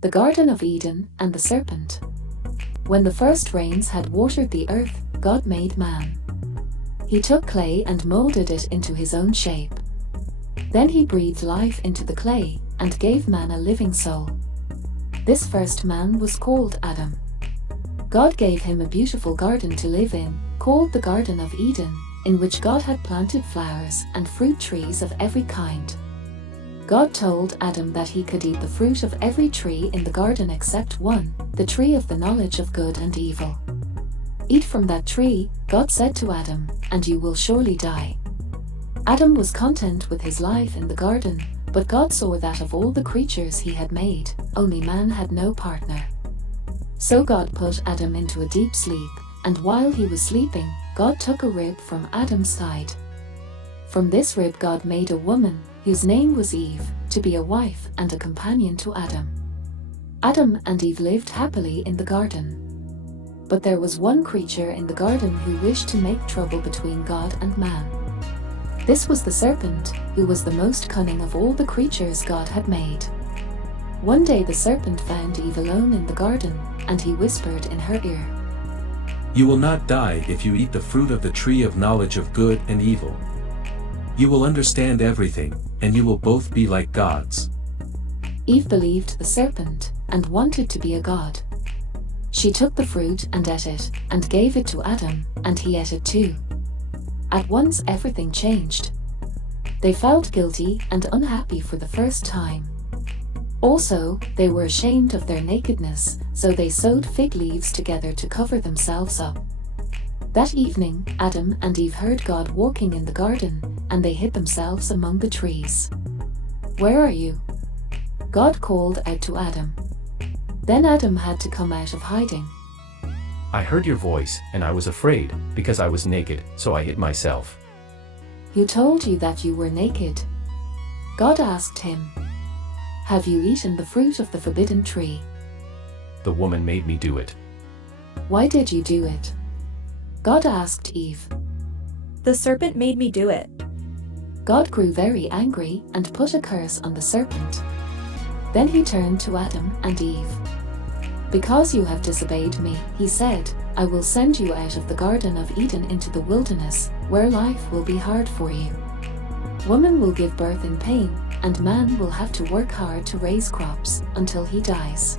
the Garden of Eden and the serpent. When the first rains had watered the earth, God made man. He took clay and molded it into his own shape. Then he breathed life into the clay and gave man a living soul. This first man was called Adam. God gave him a beautiful garden to live in, called the Garden of Eden, in which God had planted flowers and fruit trees of every kind. God told Adam that he could eat the fruit of every tree in the garden except one, the tree of the knowledge of good and evil. Eat from that tree, God said to Adam, and you will surely die. Adam was content with his life in the garden, but God saw that of all the creatures he had made, only man had no partner. So God put Adam into a deep sleep, and while he was sleeping, God took a rib from Adam's side. From this rib God made a woman, whose name was Eve, to be a wife and a companion to Adam. Adam and Eve lived happily in the garden. But there was one creature in the garden who wished to make trouble between God and man. This was the serpent, who was the most cunning of all the creatures God had made. One day the serpent found Eve alone in the garden, and he whispered in her ear, "You will not die if you eat the fruit of the tree of knowledge of good and evil. You will understand everything, and you will both be like gods." Eve believed the serpent, and wanted to be a god. She took the fruit and ate it, and gave it to Adam, and he ate it too. At once everything changed. They felt guilty and unhappy for the first time. Also, they were ashamed of their nakedness, so they sewed fig leaves together to cover themselves up. That evening, Adam and Eve heard God walking in the garden, and they hid themselves among the trees. "Where are you?" God called out to Adam. Then Adam had to come out of hiding. "I heard your voice, and I was afraid, because I was naked, so I hid myself." "Who told you that you were naked?" God asked him. "Have you eaten the fruit of the forbidden tree?" "The woman made me do it." "Why did you do it?" God asked Eve. "The serpent made me do it." God grew very angry and put a curse on the serpent. Then he turned to Adam and Eve. "Because you have disobeyed me," he said, "I will send you out of the Garden of Eden into the wilderness, where life will be hard for you. Woman will give birth in pain, and man will have to work hard to raise crops until he dies.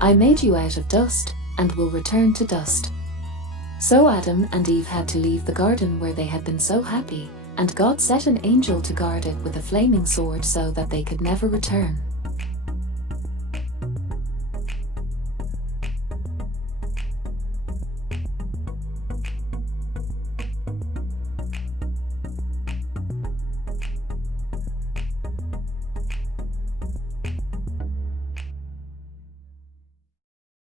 I made you out of dust, and will return to dust." So Adam and Eve had to leave the garden where they had been so happy, and God set an angel to guard it with a flaming sword so that they could never return.